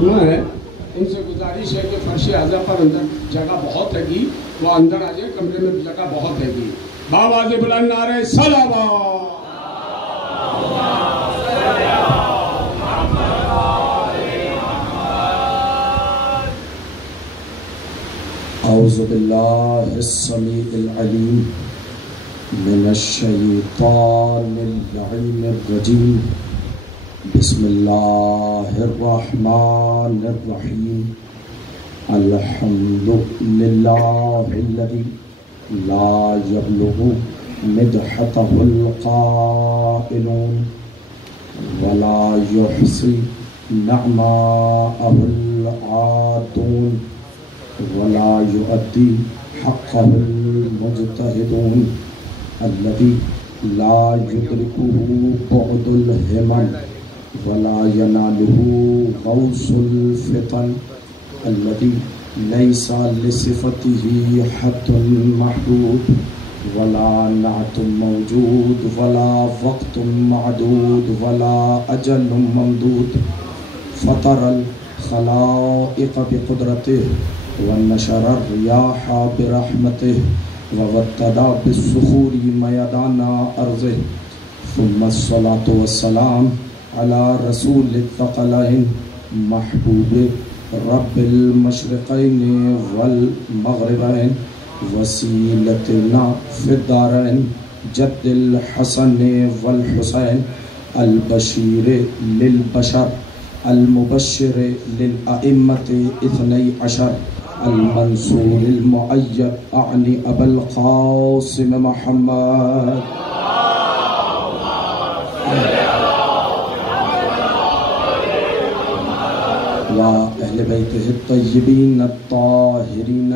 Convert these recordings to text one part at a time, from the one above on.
فرما ہے ان سے گزارش ہے کہ فرش اعظم پر اندر جگہ بہت ہے گی، وہ اندر آ جائے، کمرے میں جگہ بہت ہے گی. باواز بلند نعرہ صلوات. اعوذ باللہ السمیع العلیم من الشیطان اللعین الرجیم. بسم اللہ الرحمن الرحیم. الحمد للہ الذی لا یبلغ مدحتہ القائلون ولا یحصی نعماءہ العادون ولا یؤدی حقہ المجتہدون الذی لا یدرکہ بعد الہمم ولا ینالہ غوث الفتن الذی لیس لصفتہ حد محدود ولا نعت موجود ولا وقت معدود ولا اجل ممدود. فطر الخلائق بقدرته ونشر الرياح برحمته ووتد بالصخور ميدان أرضه. ثم الصلاة والسلام على رسول الثقلين محبوب رب المشرقين والمغربين وسيلتنا في الدارين جد الحسن والحسين البشير للبشر المبشر للأئمة 12 المنصور المؤيد أعني أبا القاسم محمد وأهل بيته الطيبين الطاهرين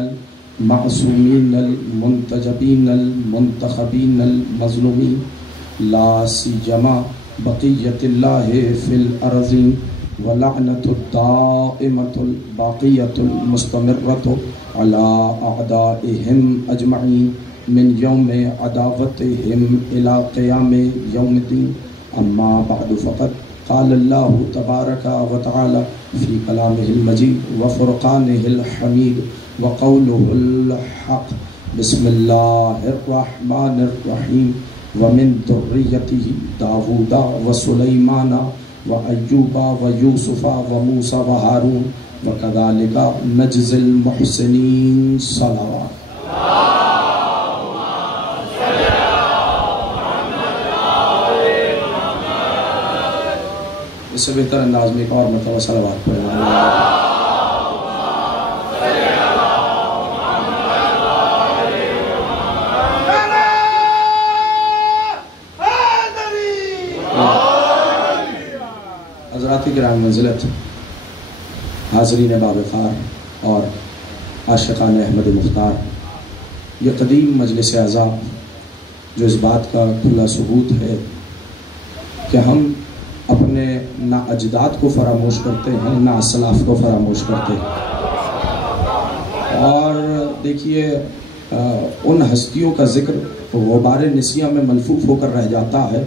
المعصومين المنتجبين المنتخبين المظلومين لا سيما بقية الله في الأرضين ولعنة الدائمة الباقية المستمرة على أعدائهم أجمعين من يوم عداوتهم إلى قيام يوم الدين. أما بعد فقد قال الله تبارك وتعالى في كلامه المجيد وفرقانه الحميد وقوله الحق. بسم الله الرحمن الرحيم. ومن ذريته داود وسليمان وأيوب ويوسف وموسى وهارون وكذلك نجزي المحسنين. صلوات. اس سے بہتر انداز میں ایک اور مرتبہ صلوات پڑھیں. حضرات گرامی منزلت، حاضرین باب خار اور عاشقان احمد مختار، یہ قدیم مجلس اعزا جو اس بات کا کھلا ثبوت ہے کہ ہم اپنے نہ اجداد کو فراموش کرتے ہیں نہ اسلاف کو فراموش کرتے ہیں. اور دیکھیے ان ہستیوں کا ذکر غبار نسیہ میں ملفوف ہو کر رہ جاتا ہے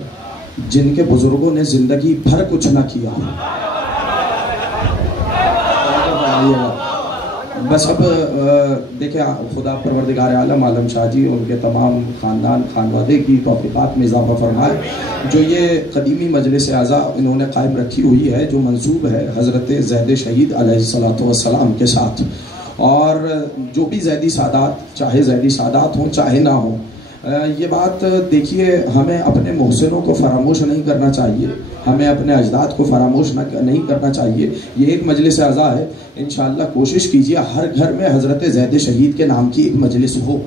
جن کے بزرگوں نے زندگی بھر کچھ نہ کیا. بس اب دیکھیں خدا پروردگار عالم عالم شاہ جی ان کے تمام خاندان خانوادے کی توفیقات میں اضافہ فرمائے. جو یہ قدیمی مجلس اعزا انہوں نے قائم رکھی ہوئی ہے جو منسوب ہے حضرت زید شہید علیہ السلام کے ساتھ، اور جو بھی زیدی سادات، چاہے زیدی سادات ہوں چاہے نہ ہوں، یہ بات دیکھیے ہمیں اپنے محسنوں کو فراموش نہیں کرنا چاہیے، ہمیں اپنے اجداد کو فراموش نہیں کرنا چاہیے. یہ ایک مجلس اعزا ہے، انشاءاللہ کوشش کیجیے ہر گھر میں حضرت زید شہید کے نام کی ایک مجلس ہو،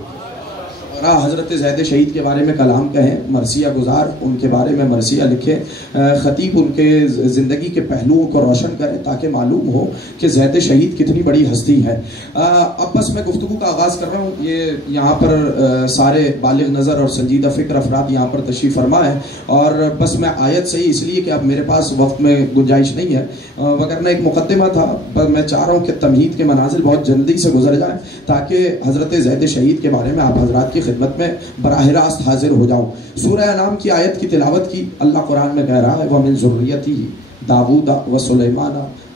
اور حضرت زید شہید کے بارے میں کلام کہیں، مرثیہ گزار ان کے بارے میں مرثیہ لکھیں، خطیب ان کے زندگی کے پہلوؤں کو روشن کریں تاکہ معلوم ہو کہ زید شہید کتنی بڑی ہستی ہے. اب بس میں گفتگو کا آغاز کر رہا ہوں. یہ یہاں پر سارے بالغ نظر اور سنجیدہ فکر افراد یہاں پر تشریف فرما ہے، اور بس میں آیت سے ہی اس لیے کہ اب میرے پاس وقت میں گنجائش نہیں ہے، وگرنہ ایک مقدمہ تھا، پر میں چاہ رہا ہوں کہ تمہید کے منازل بہت جلدی سے گزر جائیں تاکہ حضرت زید شہید کے بارے میں آپ حضرات کی خدمت میں براہ راست حاضر ہو جاؤں. سورہ انعام کی آیت کی تلاوت کی. اللہ قرآن میں کہہ رہا ہے وَمِن ذُرِّيَّتِهِ داود و سلیمان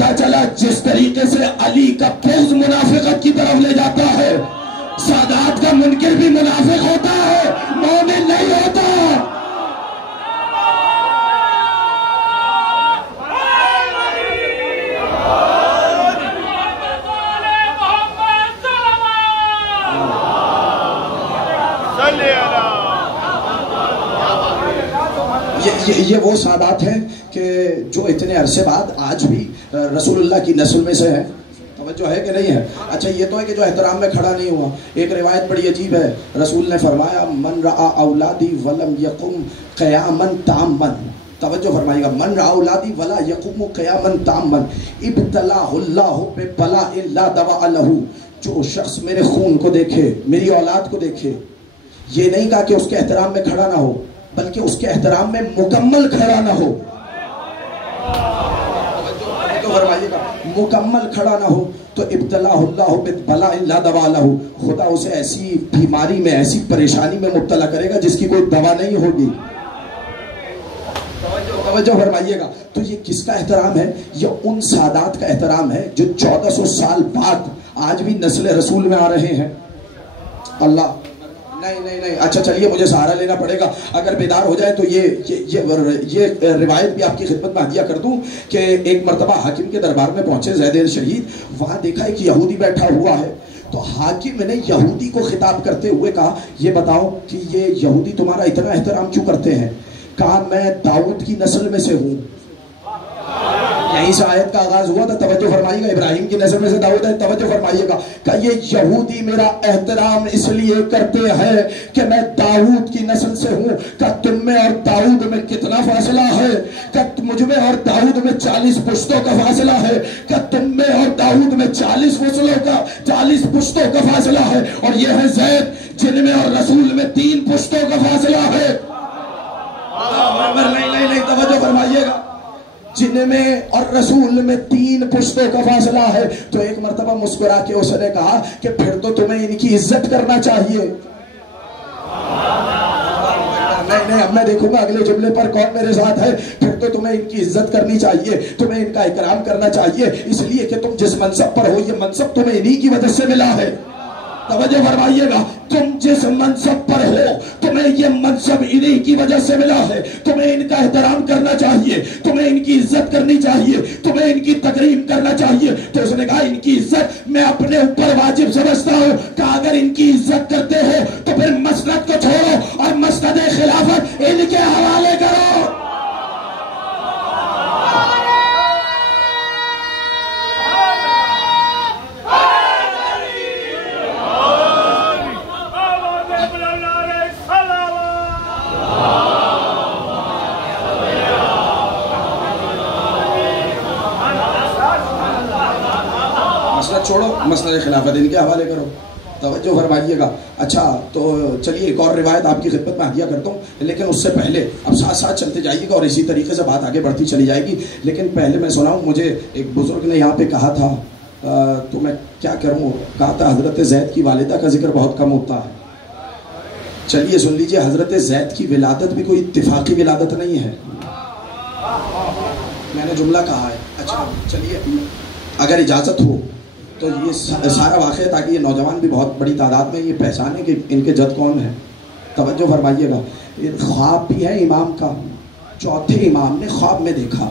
پتا چلا جس طریقے سے علی کا بغض منافقت کی طرف لے جاتا ہے، سادات کا منکر بھی منافق ہوتا ہے، مومن نہیں ہوتا۔ یہ وہ سادات ہیں کہ جو اتنے عرصے بعد آج بھی رسول اللہ کی نسل میں سے ہیں۔ توجہ ہے کہ نہیں ہے؟ اچھا یہ تو ہے کہ جو احترام میں کھڑا نہیں ہوا۔ ایک روایت بڑی عجیب ہے، رسول نے فرمایا من رعا اولادی ولم یقم قیاما تاما، توجہ فرمائیے گا، من رعا اولادی ولا یقم قیاما تاما ابتلاہ اللہ ببلاء لا دواء لہ۔ جو شخص میرے خون کو دیکھے، میری اولاد کو دیکھے، یہ نہیں کہا کہ اس کے احترام میں کھڑا نہ ہو، بلکہ اس کے احترام میں مکمل کھڑا نہ ہو، مکمل کھڑا نہ ہو تو ابتلاہ اللہ ببلاء لا دواء لہ، خدا اسے ایسی بیماری میں، ایسی پریشانی میں مبتلا کرے گا جس کی کوئی دوا نہیں ہوگی۔ توجہ فرمائیے گا۔ تو یہ کس کا احترام ہے؟ یہ ان سادات کا احترام ہے جو 1400 سال بعد آج بھی نسل رسول میں آ رہے ہیں۔ اللہ نہیں، اچھا چلیے مجھے سہارا لینا پڑے گا، اگر بیدار ہو جائے تو یہ روایت بھی آپ کی خدمت میں ہدیہ کر دوں کہ ایک مرتبہ حاکم کے دربار میں پہنچے زید شہید، وہاں دیکھا ایک یہودی بیٹھا ہوا ہے، تو حاکم نے یہودی کو خطاب کرتے ہوئے کہا یہ بتاؤ کہ یہ یہودی تمہارا اتنا احترام کیوں کرتے ہیں؟ کہا میں داؤد کی نسل میں سے ہوں۔ یہیں سے آیت کا آغاز ہوا تھا، توجہ فرمائیے گا، ابراہیم کی نسل میں سے داؤد ہے، توجہ فرمائیے گا کہ یہ یہودی میرا احترام اس لیے کرتے ہیں کہ میں داؤد کی نسل سے ہوں۔ کہ تم میں اور داؤد میں کتنا فاصلہ ہے؟ کہ مجھ میں اور داؤد میں 40 پشتوں کا فاصلہ ہے، کہ تم میں اور داؤد میں 40 پشتوں کا فاصلہ ہے، اور یہ ہے زید جن میں اور رسول میں 3 پشتوں کا فاصلہ ہے۔ نہیں، توجہ فرمائیے گا، جن میں اور رسول میں 3 پشتوں کا فاصلہ ہے۔ تو ایک مرتبہ مسکرا کے اس نے کہا کہ پھر تو تمہیں ان کی عزت کرنا چاہیے۔ نہیں، اب میں دیکھوں گا اگلے جملے پر کون میرے ساتھ ہے۔ پھر تو تمہیں ان کی عزت کرنی چاہیے، تمہیں ان کا اکرام کرنا چاہیے، اس لیے کہ تم جس منصب پر ہو یہ منصب تمہیں انہی کی وجہ سے ملا ہے۔ توجہ فرمائیے گا، تم جس منصب پر ہو تمہیں یہ منصب انہی کی وجہ سے ملا ہے، تمہیں ان کا احترام کرنا چاہیے، تمہیں ان کی عزت کرنی چاہیے، تمہیں ان کی تکریم کرنا چاہیے۔ تو اس نے کہا ان کی عزت میں اپنے اوپر واجب سمجھتا ہوں کہ اگر ان کی عزت کرتے ہو تو پھر مسند کو چھوڑو اور مسند خلافت ان کے حوالے کرو۔ چھوڑو، مسند خلافت ان کے حوالے کرو۔ توجہ فرمائیے گا۔ اچھا تو چلیے ایک اور روایت آپ کی خدمت میں ہدیہ کرتا ہوں، لیکن اس سے پہلے اب ساتھ چلتے جائیے گا اور اسی طریقے سے بات آگے بڑھتی چلی جائے گی۔ لیکن پہلے میں سناؤں، مجھے ایک بزرگ نے یہاں پہ کہا تھا تو میں کیا کروں، کہا تھا حضرت زید کی والدہ کا ذکر بہت کم ہوتا ہے۔ چلیے سن لیجئے، حضرت زید کی ولادت بھی کوئی اتفاقی ولادت نہیں ہے، میں نے جملہ کہا ہے۔ اچھا چلیے اگر اجازت ہو تو یہ سارا واقعہ، تاکہ یہ نوجوان بھی بہت بڑی تعداد میں یہ پہچانے کہ ان کے جد کون ہیں۔ توجہ فرمائیے گا، خواب بھی ہے امام کا، چوتھے امام نے خواب میں دیکھا۔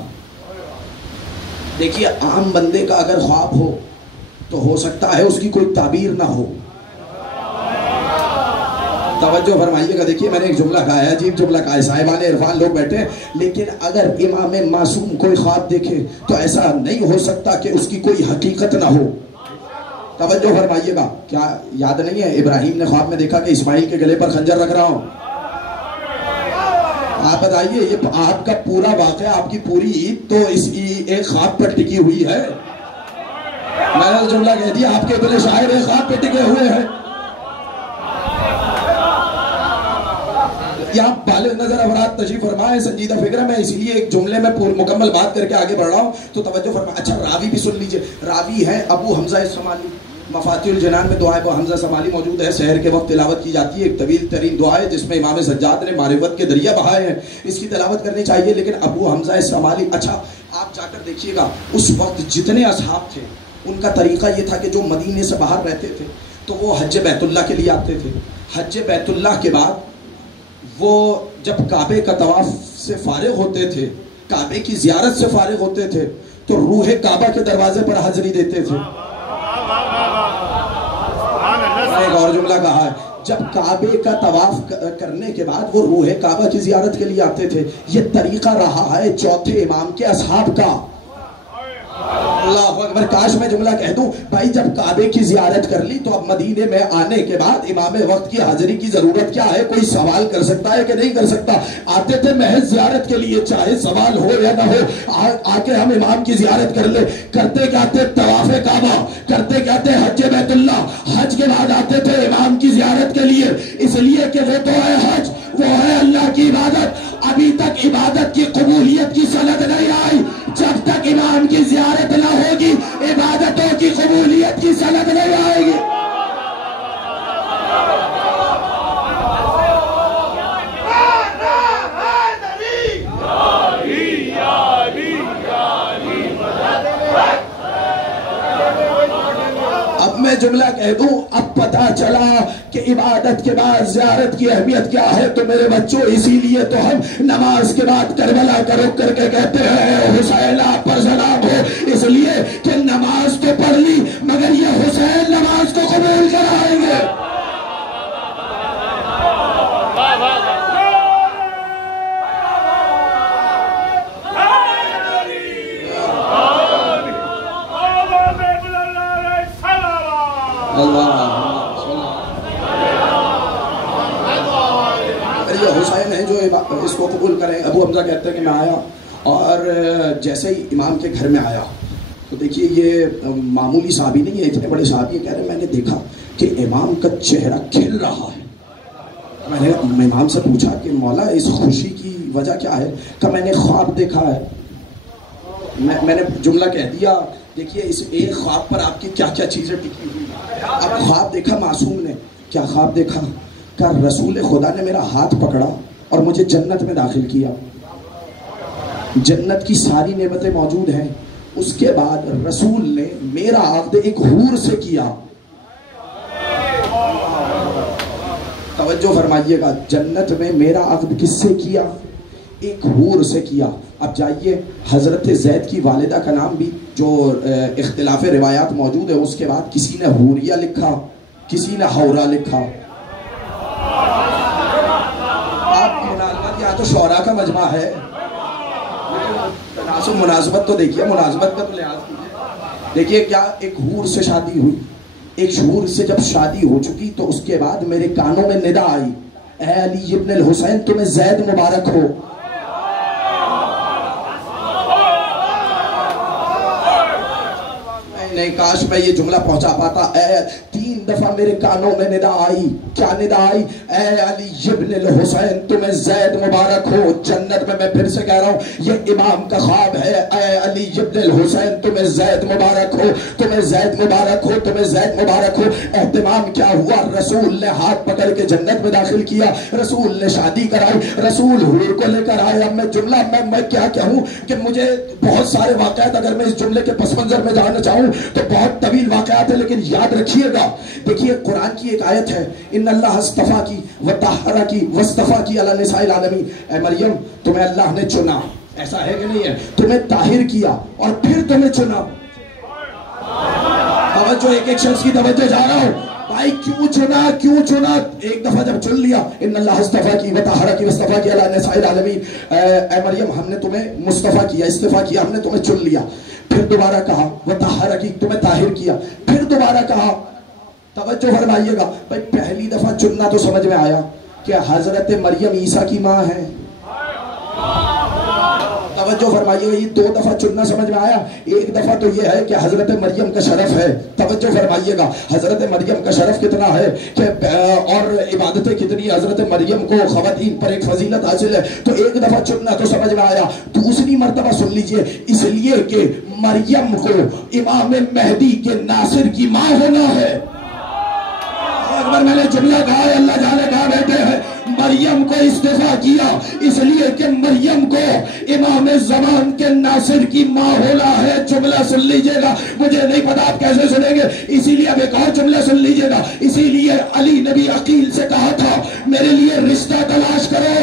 دیکھیے عام بندے کا اگر خواب ہو تو ہو سکتا ہے اس کی کوئی تعبیر نہ ہو۔ توجہ فرمائیے گا، دیکھیے میں نے ایک جملہ کہا ہے، عجیب جملہ کہا ہے، صاحبان عرفان لوگ بیٹھے ہیں، لیکن اگر امام معصوم کوئی خواب دیکھے تو ایسا نہیں ہو سکتا کہ اس کی کوئی حقیقت نہ ہو۔ توجہ فرمائیے گا، کیا یاد نہیں ہے ابراہیم نے خواب میں دیکھا کہ اسماعیل کے گلے پر خنجر رکھ رہا ہوں؟ آپ بتائیے، یہ آپ کا پورا واقعہ، آپ کی پوری عید تو اس ایک خواب پر ٹکی ہوئی ہے۔ میں نے جملہ کہہ دیا، آپ کے بلے شاعر ایک خواب پہ ٹکے ہوئے ہیں۔ یہاں بالغ نظر افراد تشریف فرمائے، سنجیدہ فکر ہے، میں اسی لیے ایک جملے میں مکمل بات کر کے آگے بڑھ رہا ہوں، تو توجہ فرمائے۔ اچھا راوی بھی سن لیجئے، راوی ہے ابو حمزہ السمالی، مفاتیح الجنان میں دعا ابو حمزہ السمالی موجود ہے، سحر کے وقت تلاوت کی جاتی ہے، ایک طویل ترین دعا ہے جس میں امام سجاد نے معرفت کے دریا بہائے ہیں، اس کی تلاوت کرنی چاہیے۔ لیکن ابو حمزہ السمالی، اچھا آپ آپ جا کر دیکھیے گا اس وقت جتنے اصحاب تھے ان کا طریقہ یہ تھا کہ جو مدینے سے باہر رہتے تھے تو وہ حج بیت اللہ کے لیے آتے تھے. حج بیت اللہ کے بعد وہ جب کعبے کا طواف سے فارغ ہوتے تھے, کعبے کی زیارت سے فارغ ہوتے تھے, تو روح کعبہ کے دروازے پر حاضری دیتے تھے. ایک اور جملہ کہا ہے, جب کعبے کا طواف کرنے کے بعد وہ روح کعبہ کی زیارت کے لیے آتے تھے. یہ طریقہ رہا ہے چوتھے امام کے اصحاب کا. اللہ اکبر. کاش میں جملہ کہہ دوں بھائی جب کعبے کی زیارت کر لی تو اب مدینے میں آنے کے بعد امام وقت کی حاضری کی ضرورت کیا ہے؟ کوئی سوال کر سکتا ہے کہ نہیں کر سکتا؟ آتے تھے محض زیارت کے لیے, چاہے سوال ہو یا نہ ہو, آ کے ہم امام کی زیارت کر لے. کرتے کیا تھے؟ طواف کعبہ. کرتے کیا تھے؟ حج بیت اللہ. حج کے بعد آتے تھے امام کی زیارت کے لیے, اس لیے کہ وہ تو ہے حج, وہ ہے اللہ کی عبادت. ابھی تک عبادت کی قبولیت کی سند نہیں آئی. جب تک امام کی زیارت نہ ہوگی عبادتوں کی قبولیت کی سند نہیں آئے گی. اب میں جملہ کہہ دوں, اب پتا چلا کہ عبادت کے بعد زیارت کی اہمیت کیا ہے. تو میرے بچوں اسی لیے تو ہم نماز کے بعد کربلا کا رخ کر کے کہتے ہیں حسین آپ پر سلام ہو, اس لیے کہ نماز تو پڑھ لی مگر یہ حسین نماز کو قبول کرائیں گے. یہ حسین ہے جو اس کو قبول کریں. ابو حمزہ کہتے ہیں کہ میں آیا اور جیسے ہی امام کے گھر میں آیا تو دیکھیے یہ معمولی صحابی نہیں ہے, اتنے بڑے صحابی کہہ رہے ہیں میں نے دیکھا کہ امام کا چہرہ کھل رہا ہے. میں نے امام سے پوچھا کہ مولا اس خوشی کی وجہ کیا ہے؟ کہ میں نے خواب دیکھا ہے. میں نے جملہ کہہ دیا دیکھیے اس ایک خواب پر آپ کی کیا کیا چیزیں ٹکی ہوئی. اب خواب دیکھا معصوم نے, کیا خواب دیکھا؟ کہ رسول خدا نے میرا ہاتھ پکڑا اور مجھے جنت میں داخل کیا. جنت کی ساری نعمتیں موجود ہیں. اس کے بعد رسول نے میرا عقد ایک حور سے کیا. توجہ فرمائیے گا, جنت میں میرا عقد کس سے کیا؟ ایک حور سے کیا. اب جائیے حضرت زید کی والدہ کا نام بھی جو اختلاف روایات موجود ہے, اس کے بعد کسی نے حوریہ لکھا, کسی نے حورا لکھا. آپ مناسبت یا تو شعراء کا مجمع ہے, تناسب مناسبت تو دیکھیے, مناسبت کا تو لحاظ کیجیے. دیکھیے کیا ایک حور سے شادی ہوئی. ایک حور سے جب شادی ہو چکی تو اس کے بعد میرے کانوں میں ندا آئی, اے علی ابن الحسین تمہیں زید مبارک ہو. نہیں کاش میں یہ جملہ پہنچا پاتا. اے 3 دفعہ میرے کانوں میں ندا آئی. کیا ندا آئی؟ اے علی ابن الحسین تمہیں زید مبارک ہو. جنت میں پھر سے کہہ رہا ہوں یہ امام کا خواب ہے. اے علی ابن الحسین تمہیں زید مبارک ہو, تمہیں زید مبارک ہو, تمہیں زید مبارک ہو. اہتمام کیا ہوا؟ رسول نے ہاتھ پکڑ کے جنت میں داخل کیا, رسول نے شادی کرائی, رسول حور کو لے کر آئے. اب میں جملہ میں کیا کہوں کہ مجھے بہت سارے واقعات, اگر میں اس جملے کے پس منظر میں جانا چاہوں تو بہت طویل واقعات ہیں, لیکن یاد رکھیے گا. دیکھیے قرآن کی ایک آیت ہے, ان اللہ اصطفیٰ کی وطہرہ کی واصطفیٰ کی علی نساء العالمین. اے مریم تمہیں اللہ نے چنا, ایسا ہے کہ نہیں ہے؟ تمہیں طاہر کیا اور پھر تمہیں چنا. توجہ, ایک ایک شخص کی توجہ جا رہا ہوں بھائی. کیوں چنا, کیوں چنا؟ ایک دفعہ جب چن لیا, ان اللہ اصطفیٰ کی وطہرہ کی واصطفیٰ کی علی نساء العالمین, اے مریم ہم نے تمہیں مصطفیٰ کیا, استفا کیا, ہم نے تمہیں چن لیا. پھر دوبارہ کہا وطہرہ کی, تمہیں طاہر کیا. پھر دوبارہ کہا. توجہ فرمائیے گا بھائی, پہلی دفعہ چننا تو سمجھ میں آیا کہ حضرت مریم عیسیٰ کی ماں ہے. توجہ فرمائیے گا, یہ 2 دفعہ چننا سمجھ میں آیا. ایک دفعہ تو یہ ہے کہ حضرت مریم کا شرف ہے. توجہ فرمائیے گا, حضرت مریم کا شرف کتنا ہے کہ اور عبادتیں کتنی, حضرت مریم کو خواتین پر ایک فضیلت حاصل ہے. تو ایک دفعہ چننا تو سمجھ میں آیا. دوسری مرتبہ سن لیجئے, اس لیے کہ مریم کو امام مہدی کے ناصر کی ماں ہونا ہے. اکبر, میں نے جملہ کہا ہے, اللہ جانے کہاں بیٹھے ہیں. مریم کو استفا کیا اس لیے کہ مریم کو امام زمان کے ناصر کی ماں ہونا ہے. جملہ سن لیجئے گا, مجھے نہیں پتا آپ کیسے سنیں گے, اسی لیے اب ایک اور جملہ سن لیجئے گا. اسی لیے علی نبی عقیل سے کہا تھا میرے لیے رشتہ تلاش کرو.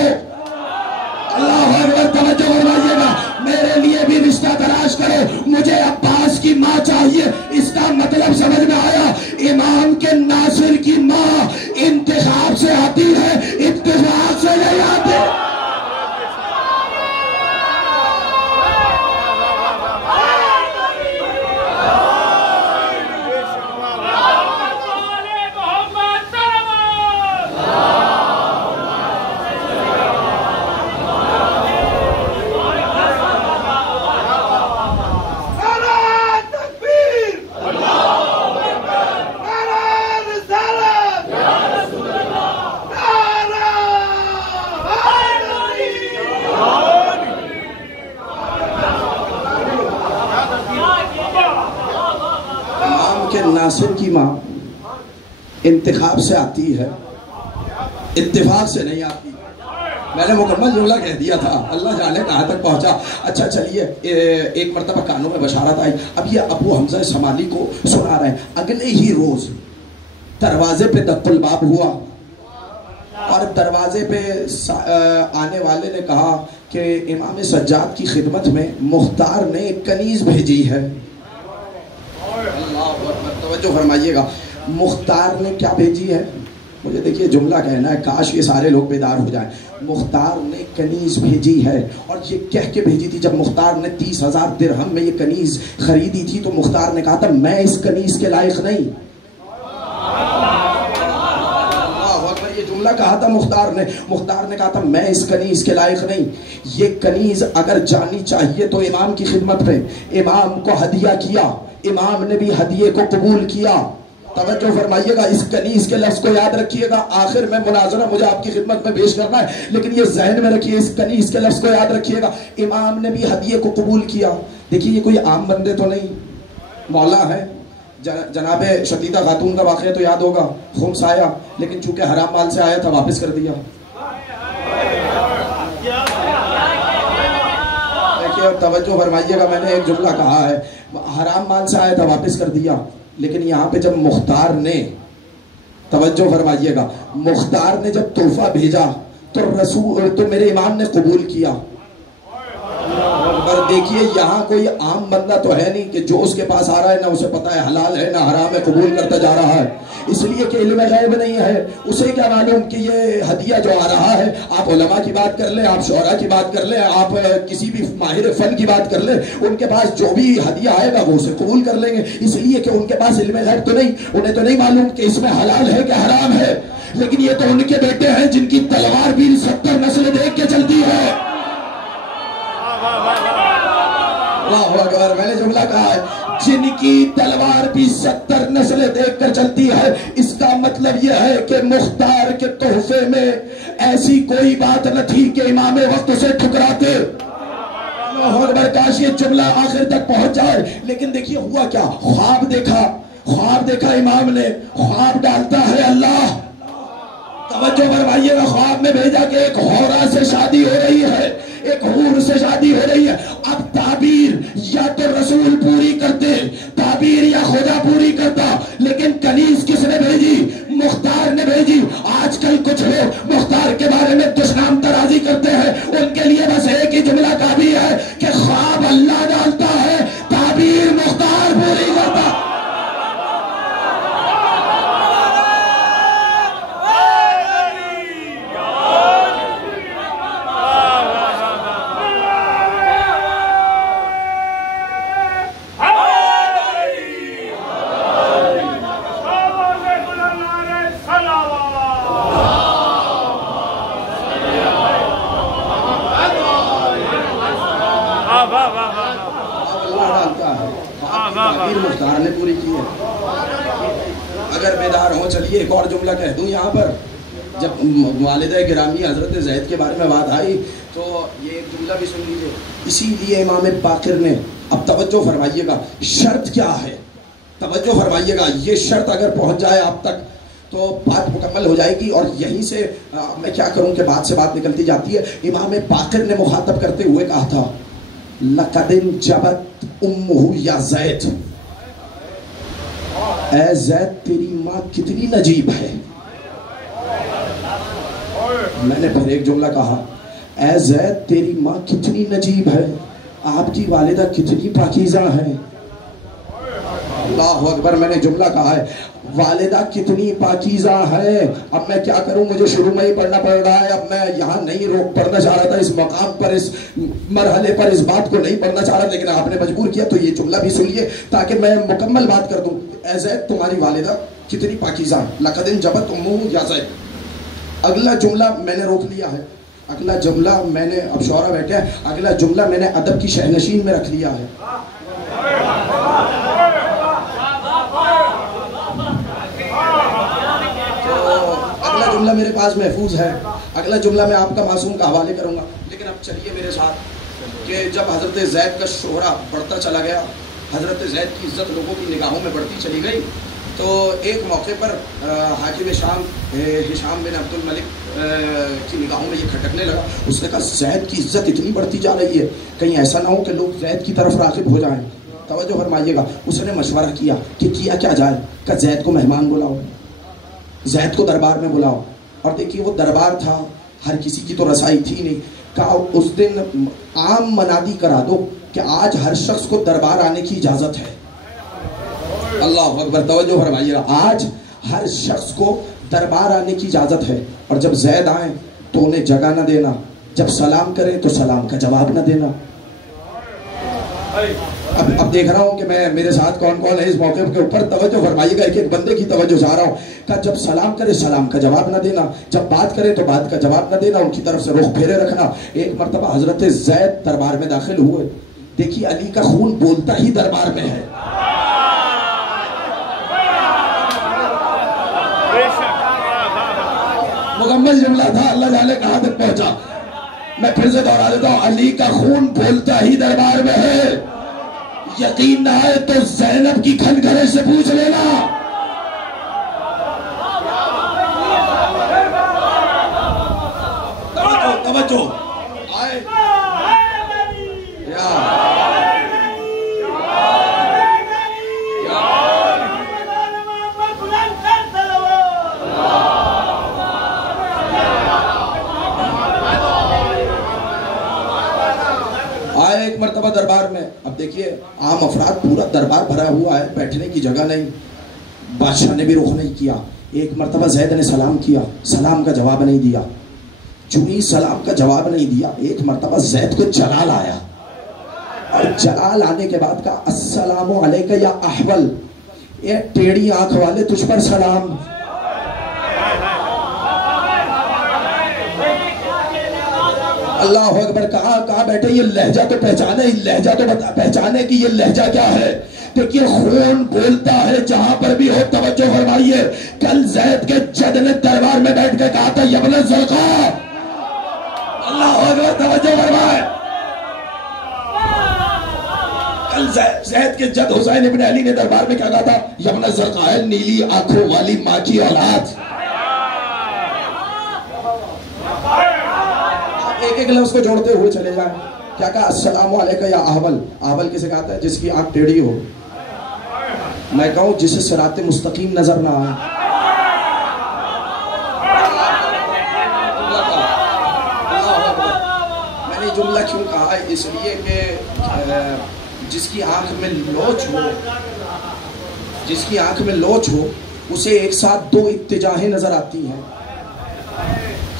اللہ اکبر, توجہ فرمائیے گا, میرے لیے بھی رشتہ تلاش کرو, مجھے عباس کی ماں چاہیے. اس کا مطلب سمجھ میں آیا, امام کے ناصر کی ماں انتخاب سے آتی ہے, اتفاق سے نہیں آتی. ناصر کی ماں انتخاب سے آتی ہے, اتفاق سے نہیں آتی. میں نے مکمل جملہ کہہ دیا تھا, اللہ جانے کہاں تک پہنچا. اچھا چلیے, ایک مرتبہ کانوں میں بشارت آئی. اب یہ ابو حمزہ سمالی کو سنا رہے ہیں. اگلے ہی روز دروازے پہ دق الباب ہوا اور دروازے پہ آنے والے نے کہا کہ امام سجاد کی خدمت میں مختار نے ایک کنیز بھیجی ہے. توجہ فرمائیے گا, مختار نے کیا بھیجی ہے؟ مجھے دیکھیے جملہ کہنا ہے, کاش یہ سارے لوگ بیدار ہو جائیں. مختار نے کنیز بھیجی ہے, اور یہ کہہ کے بھیجی تھی. جب مختار نے 30,000 درہم میں یہ کنیز خریدی تھی تو مختار نے کہا تھا میں اس کنیز کے لائق نہیں. یہ جملہ کہا تھا مختار نے کہا تھا میں اس کنیز کے لائق نہیں. یہ کنیز اگر جانی چاہیے تو امام کی خدمت میں امام کو ہدیہ کیا, امام نے بھی ہدیے کو قبول کیا. توجہ فرمائیے گا, اس کنیز کے لفظ کو یاد رکھیے گا. آخر میں مناظرہ مجھے آپ کی خدمت میں پیش کرنا ہے, لیکن یہ ذہن میں رکھیے, اس کنیز کے لفظ کو یاد رکھیے گا. امام نے بھی ہدیے کو قبول کیا. دیکھیے یہ کوئی عام بندے تو نہیں, مولا ہے. جناب شدیدہ خاتون کا واقعہ تو یاد ہوگا, خمس آیا لیکن چونکہ حرام مال سے آیا تھا واپس کر دیا. توجہ فرمائیے گا, میں نے ایک جملہ کہا ہے, حرام مال سے آیا تھا واپس کر دیا. لیکن یہاں پہ جب مختار نے, توجہ فرمائیے گا, مختار نے جب تحفہ بھیجا تو میرے امام نے قبول کیا. پر دیکھیے یہاں کوئی عام بندہ تو ہے نہیں کہ جو اس کے پاس آ رہا ہے نہ اسے پتا ہے حلال ہے نہ حرام ہے, قبول کرتا جا رہا ہے. اس لیے کہ علم غیب نہیں ہے, اسے کیا معلوم کہ یہ ہدیہ جو آ رہا ہے. آپ علماء کی بات کر لیں, آپ شعراء کی بات کر لیں, آپ کسی بھی ماہر فن کی بات کر لیں, ان کے پاس جو بھی ہدیہ آئے گا وہ اسے قبول کر لیں گے. اس لیے کہ ان کے پاس علم غیب تو نہیں, انہیں تو نہیں معلوم کہ اس میں حلال ہے کہ حرام ہے. لیکن یہ تو ان کے بیٹے ہیں جن کی تلوار بھی 70 نسلیں دیکھ کے چلتی ہے. اللہ اکبر, میں نے جملہ کہا ہے, جن کی تلوار بھی 70 نسلیں دیکھ کر چلتی ہے. اس کا مطلب یہ ہے کہ مختار کے تحفے میں ایسی کوئی بات نہ تھی کہ امام وقت اسے ٹھکراتے. اللہ اکبر, کاش یہ جملہ آخر تک پہنچ جائے. لیکن دیکھیے ہوا کیا, خواب دیکھا امام نے. خواب ڈالتا ہے اللہ, توجہ فرمائیے گا, خواب میں بھیجا کہ ایک حورا سے شادی ہو رہی ہے, ایک حور سے شادی ہو رہی ہے. اب تعبیر یا تو رسول پوری کرتے, تعبیر یا خدا پوری کرتا, لیکن کنیز کس نے بھیجی؟ مختار نے بھیجی. آج کل کچھ لوگ مختار کے بارے میں دشنام ترازی کرتے ہیں, ان کے لیے بس ایک ہی جملہ کافی ہے کہ خواب اللہ ڈالتا ہے, تعبیر مختار پوری کرتا. مختار نے پوری کی ہے. اگر بیدار ہوں چلیے ایک اور جملہ کہہ دوں یہاں پر. جب والدہ گرامی حضرت زید کے بارے میں بات آئی تو یہ ایک جملہ بھی سن لیجیے. اسی لیے امام باقر نے, اب توجہ فرمائیے گا, شرط کیا ہے, توجہ فرمائیے گا, یہ شرط اگر پہنچ جائے آپ تک تو بات مکمل ہو جائے گی. اور یہیں سے میں کیا کروں کہ بات سے بات نکلتی جاتی ہے. امام باقر نے مخاطب کرتے ہوئے کہا تھا لَقَدْ انْجَبَتْ أُمُّهُ یا زید، اے زید تیری ماں کتنی نجیب ہے. میں نے پھر ایک جملہ کہا اے زید تیری ماں کتنی نجیب ہے، آپ کی والدہ کتنی پاکیزہ ہے. اللہ اکبر. میں نے جملہ کہا ہے والدہ کتنی پاکیزہ ہے. اب میں کیا کروں، مجھے شروع میں ہی پڑھنا پڑ رہا ہے. اب میں یہاں نہیں پڑھنا چاہ رہا تھا، اس مقام پر اس مرحلے پر اس بات کو نہیں پڑھنا چاہ رہا، لیکن آپ نے مجبور کیا. تو یہ جملہ بھی سنیے تاکہ میں مکمل بات کر دوں. اے زید تمہاری والدہ کتنی پاکیزہ ہے. لقد انجبت امہ یا زید. اگلا جملہ میں نے روک لیا ہے. اگلا جملہ میں نے، اب شعرا بیٹھے ہیں، اگلا جملہ میں نے ادب کی شہنشین میں رکھ لیا ہے. اگلا جملہ میرے پاس محفوظ ہے. اگلا جملہ میں آپ کا معصوم کا حوالے کروں گا. لیکن اب چلیے میرے ساتھ کہ جب حضرت زید کا شہرہ بڑھتا چلا گیا، حضرت زید کی عزت لوگوں کی نگاہوں میں بڑھتی چلی گئی، تو ایک موقع پر حاکم شام ہشام بن عبد الملک کی نگاہوں میں یہ کھٹکنے لگا. اس نے کہا زید کی عزت اتنی بڑھتی جا رہی ہے، کہیں ایسا نہ ہو کہ لوگ زید کی طرف راغب ہو جائیں. توجہ فرمائیے گا. اس نے مشورہ کیا کہ کیا کیا جائے. کہ زید کو مہمان بلاؤ، زید کو دربار میں بلاؤ. اور دیکھیے وہ دربار تھا، ہر کسی کی تو رسائی تھی نہیں. کہا اس دن عام منادی کرا دو کہ آج ہر شخص کو دربار آنے کی اجازت ہے. اللہ اکبر. توجہ فرمائیے گا. آج ہر شخص کو دربار آنے کی اجازت ہے. اور جب زید آئیں تو انہیں جگہ نہ دینا، جب سلام کریں تو سلام کا جواب نہ دینا. اب دیکھ رہا ہوں کہ میں میرے ساتھ کون کون ہے اس موقع کے اوپر. توجہ فرمائیے گا. ایک ایک بندے کی توجہ چاہ رہا ہوں کہ جب سلام کرے سلام کا جواب نہ دینا، جب بات کرے تو بات کا جواب نہ دینا، ان کی طرف سے رخ پھیرے رکھنا. ایک مرتبہ حضرت زید دربار میں داخل ہوئے. دیکھیے علی کا خون بولتا ہی دربار میں ہے. مکمل جملہ تھا، اللہ جانے کہاں تک پہنچا. میں پھر سے دوہرا دیتا ہوں، علی کا خون بولتا ہی دربار میں ہے. یقین نہ آئے تو زینب کی کھن گھرے سے پوچھ لینا. توجہ آئے ایک مرتبہ دربار میں. اب دیکھیے عام افراد، پورا دربار بھرا ہوا ہے، بیٹھنے کی جگہ نہیں. بادشاہ نے بھی رخ نہیں کیا. ایک مرتبہ زید نے سلام کیا، سلام کا جواب نہیں دیا. چونی سلام کا جواب نہیں دیا، ایک مرتبہ زید کو جلال آیا. اور جلال آنے کے بعد کہا السلام علیکہ یا احول، اے ٹیڑھی آنکھ والے تجھ پر سلام. اللہ اکبر. کہاں بیٹھے یہ لہجہ تو پہچانے، لہجہ تو پہچانے کہ یہ لہجہ کیا ہے. دیکھیے خون بولتا ہے جہاں پر بھی ہو. توجہ فرمائیے. کل زید کے جد نے دربار میں بیٹھ کے کہا تھا یبن زرقاء. اللہ اکبر. توجہ فرمائے. کل زید کے جد حسین ابن علی نے دربار میں کیا کہا تھا؟ یبن زرقاء، نیلی آنکھوں والی ماں کی اولاد. ایک ایک لفظ کو جوڑتے ہوئے چلے جائیں. کیا کہا؟ السلام علیکہ یا احول. احول کسے کہتا ہے؟ جس کی آنکھ ٹیڑھی ہو. میں کہوں جسے صراط مستقیم نظر نہ آئے. میں نے جملہ کیوں کہا ہے؟ اس لیے کہ جس کی آنکھ میں لوچ ہو، جس کی آنکھ میں لوچ ہو اسے ایک ساتھ دو اتجاہیں نظر آتی ہیں.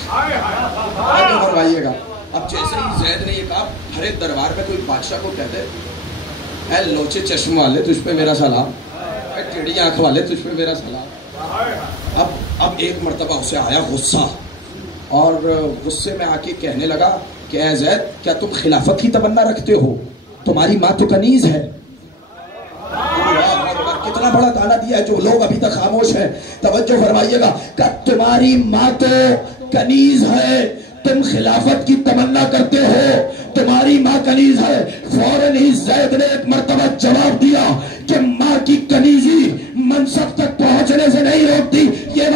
فرمائیے گا. اب جیسے ہی زید نے یہ کہا، ہر ایک دربار میں کوئی بادشاہ کو کہتے اے لوچے چشم والے تجھ پہ میرا سلام، اے ٹیڑھی آنکھ والے تجھ پہ میرا سلام. اب ایک مرتبہ اسے آیا غصہ، اور غصے میں آ کے کہنے لگا کہ اے زید کیا تم خلافت کی تمنا رکھتے ہو؟ تمہاری ماں تو کنیز ہے. کتنا بڑا تانا دیا ہے جو لوگ ابھی تک خاموش ہیں. توجہ فرمائیے گا کہ تمہاری ماں تو کنیز ہے، تم خلافت کی تمنا کرتے ہو، تمہاری ماں کنیز ہے. فوراً ہی زید نے ایک مرتبہ جواب دیا کہ ماں کی کنیزی منصب تک پہنچنے سے نہیں روکتی. یہ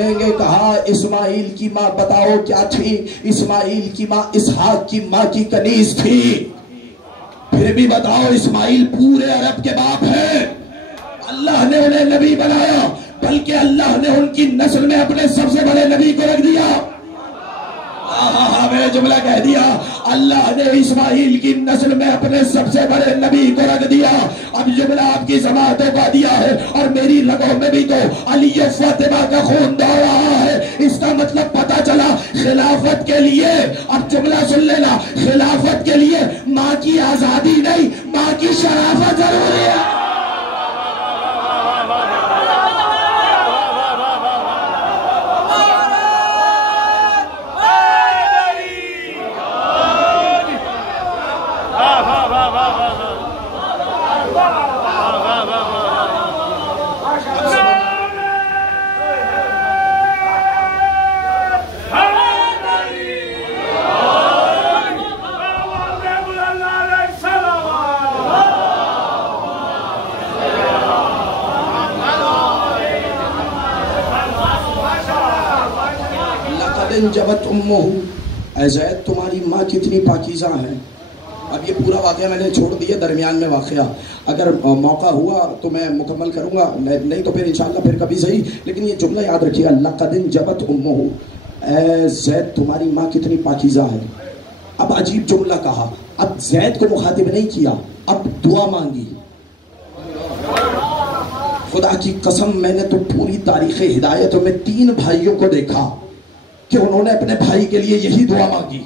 سنیں گے کہا اسماعیل کی ماں بتاؤ کیا تھی؟ اسماعیل کی ماں اسحاق کی ماں کی کنیز تھی۔ پھر بھی بتاؤ اسماعیل پورے عرب کے باپ ہیں، اللہ نے انہیں نبی بنایا، بلکہ اللہ نے ان کی نسل میں اپنے سب سے بڑے نبی کو رکھ دیا۔ میں نے جملہ کہہ دیا، اللہ نے اسماعیل کی نسل میں اپنے سب سے بڑے نبی کو رکھ دیا۔ اب جملہ آپ کی سماعتوں کا دیا ہے اور میری رگوں میں بھی تو علی و فاطمہ کا خون دوڑ رہا ہے۔ اس کا مطلب پتا چلا خلافت کے لیے، اب جملہ سن لینا، خلافت کے لیے ماں کی آزادی نہیں، ماں کی شرافت ضروری ہے۔ جبت امہ، اے زید تمہاری ماں کتنی پاکیزہ ہے۔ اب یہ پورا واقعہ میں نے چھوڑ دیا، درمیان میں واقعہ اگر موقع ہوا تو میں مکمل کروں گا، نہیں تو پھر انشاءاللہ پھر کبھی صحیح، لیکن یہ جملہ یاد رکھیے گا، لقد جبت امہ، اے زید تمہاری ماں کتنی پاکیزہ ہے۔ اب عجیب جملہ کہا، اب زید کو مخاطب نہیں کیا، اب دعا مانگی۔ خدا کی قسم میں نے تو پوری تاریخ ہدایتوں میں 3 بھائیوں کو دیکھا کہ انہوں نے اپنے بھائی کے لیے یہی دعا مانگی۔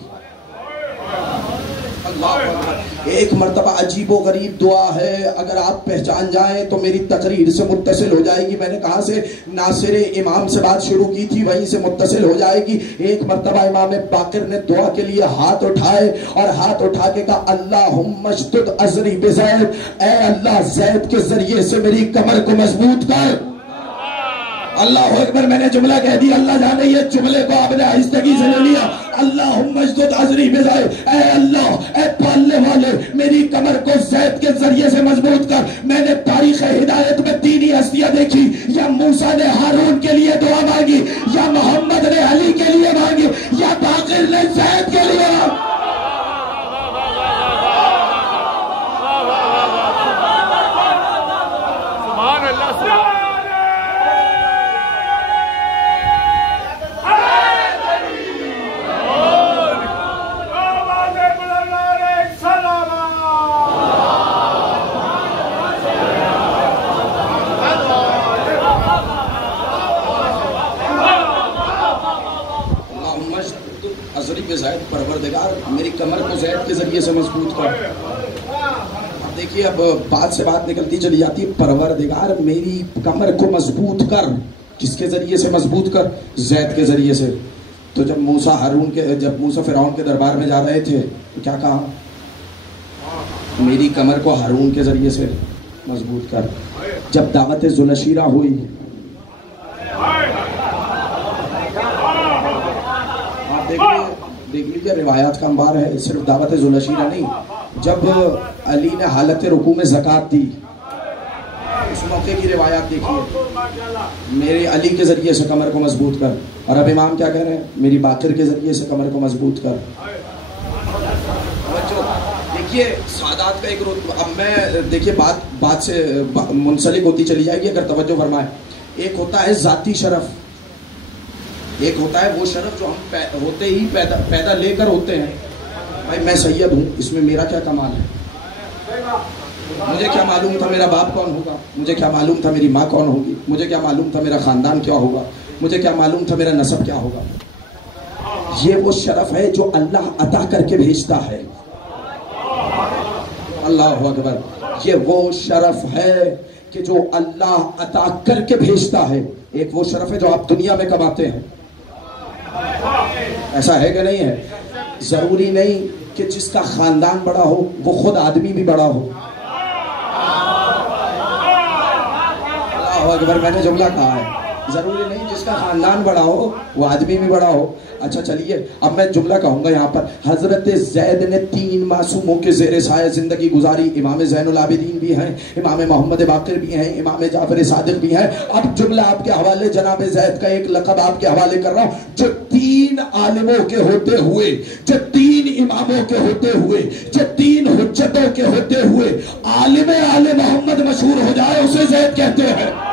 ایک مرتبہ عجیب و غریب دعا ہے، اگر آپ پہچان جائیں تو میری تقریر سے متصل ہو جائے گی۔ میں نے کہاں سے ناصر امام سے بات شروع کی تھی، وہیں سے متصل ہو جائے گی۔ ایک مرتبہ امام باقر نے دعا کے لیے ہاتھ اٹھائے اور ہاتھ اٹھا کے کہا اللہم اشدد ازری بزید، اے اللہ زید کے ذریعے سے میری کمر کو مضبوط کر۔ اللہ اکبر، میں نے جملہ کہہ دیا، اللہ جانے یہ جملے کو آپ نے آہستگی سے لے لیا۔ اللہم اشدد ازری بزید، اے اللہ، اے پالنے والے میری کمر کو زید کے ذریعے سے مضبوط کر۔ میں نے تاریخ ہدایت میں 3 ہی ہستیاں دیکھی، یا موسیٰ نے ہارون کے لیے دعا مانگی، یا محمد نے علی کے لیے مانگی، یا باقر نے زید کے لیے مانگی۔ پروردگار میری کمر کو زید کے ذریعے سے مضبوط کر۔ اب دیکھیے، اب بات سے بات نکلتی چلی جاتی ہے، پروردگار میری کمر کو مضبوط کر، کس کے ذریعے سے مضبوط کر؟ زید کے ذریعے سے۔ تو جب موسیٰ فرعون کے دربار میں جا رہے تھے تو کیا کہا؟ میری کمر کو ہارون کے ذریعے سے مضبوط کر۔ جب دعوت ذوالعشیرہ ہوئی، دیکھ لیجیے روایات کا انبار ہے، صرف دعوت ذوالعشیرہ نہیں، جب علی نے حالت رکوع میں زکوٰۃ دی، اس موقع کی روایات دیکھیے، میرے علی کے ذریعے سے کمر کو مضبوط کر۔ اور اب امام کیا کہہ رہے ہیں؟ میری باقر کے ذریعے سے کمر کو مضبوط کر۔ دیکھیے سادات کا ایک رتبہ، اب میں دیکھیے بات سے منسلک ہوتی چلی جائے گی اگر توجہ فرمائیں۔ ایک ہوتا ہے ذاتی شرف، ایک ہوتا ہے وہ شرف جو ہم ہوتے ہی پیدا لے کر ہوتے ہیں۔ بھائی میں سید ہوں، اس میں میرا کیا کمال ہے؟ مجھے کیا معلوم تھا میرا باپ کون ہوگا، مجھے کیا معلوم تھا میری ماں کون ہوگی، مجھے کیا معلوم تھا میرا خاندان کیا ہوگا، مجھے کیا معلوم تھا میرا نسب کیا ہوگا۔ یہ وہ شرف ہے جو اللہ عطا کر کے بھیجتا ہے۔ اللہ اکبر، یہ وہ شرف ہے کہ جو اللہ عطا کر کے بھیجتا ہے۔ ایک وہ شرف ہے جو آپ دنیا میں کماتے ہیں، ایسا ہے کہ نہیں ہے؟ ضروری نہیں کہ جس کا خاندان بڑا ہو وہ خود آدمی بھی بڑا ہو۔ اللہ اکبر، میں نے جملہ کہا ہے، ضروری نہیں جس کا خاندان بڑا ہو وہ آدمی بھی بڑا ہو. اچھا چلیے اب میں جملہ کہوں گا یہاں پر. حضرت زید نے 3 معصوموں کے زیر سایہ زندگی گزاری. امام زین العابدین بھی ہیں, امام محمد باقر بھی ہیں, امام جعفر صادق بھی ہیں. اب جملہ آپ کے حوالے جناب زید کا ایک لقب آپ کے حوالے کر رہا ہوں, جو 3 عالموں کے ہوتے ہوئے, جو 3 اماموں کے ہوتے ہوئے, جو 3 حجتوں کے ہوتے ہوئے عالم آل محمد مشہور ہو جائے اسے زید کہتے ہیں.